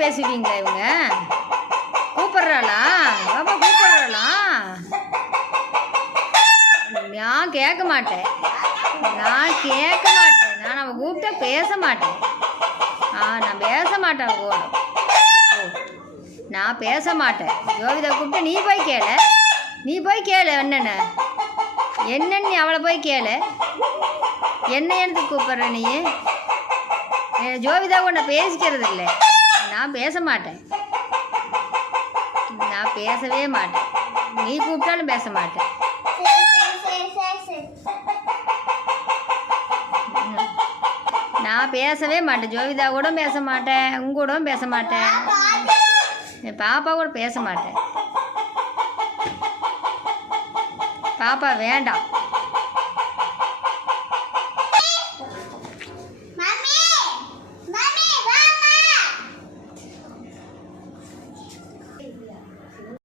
பேசுவீங்களா இவங்க? கூப்பிட்றாளா? பாப்பா கூப்பிட்றாளா? நான் கேட்க மாட்டேன். நான் அவள் கூப்பிட்டா பேச மாட்டேன். நான் பேச மாட்டேன் கூட. நான் பேச மாட்டேன். ஜோவிதா கூப்பிட்டு நீ போய் கேளு என்னன்னு நீ அவளை போய் கேளு. என்ன எடுத்து கூப்பிட்ற நீ? ஜோவிதா கூட பேசிக்கிறது இல்லை. நான் பேச மாட்டேன். நான் பேசவே மாட்டேன். நீ கூப்பிட்டாலும் பேச மாட்டேன். நான் பேசவே மாட்டேன். ஜோவிதா கூட பேச மாட்டேன். உங்க கூடவும் பேச மாட்டேன். என் பாப்பா கூட பேச மாட்டேன். பாப்பா வேண்டாம்.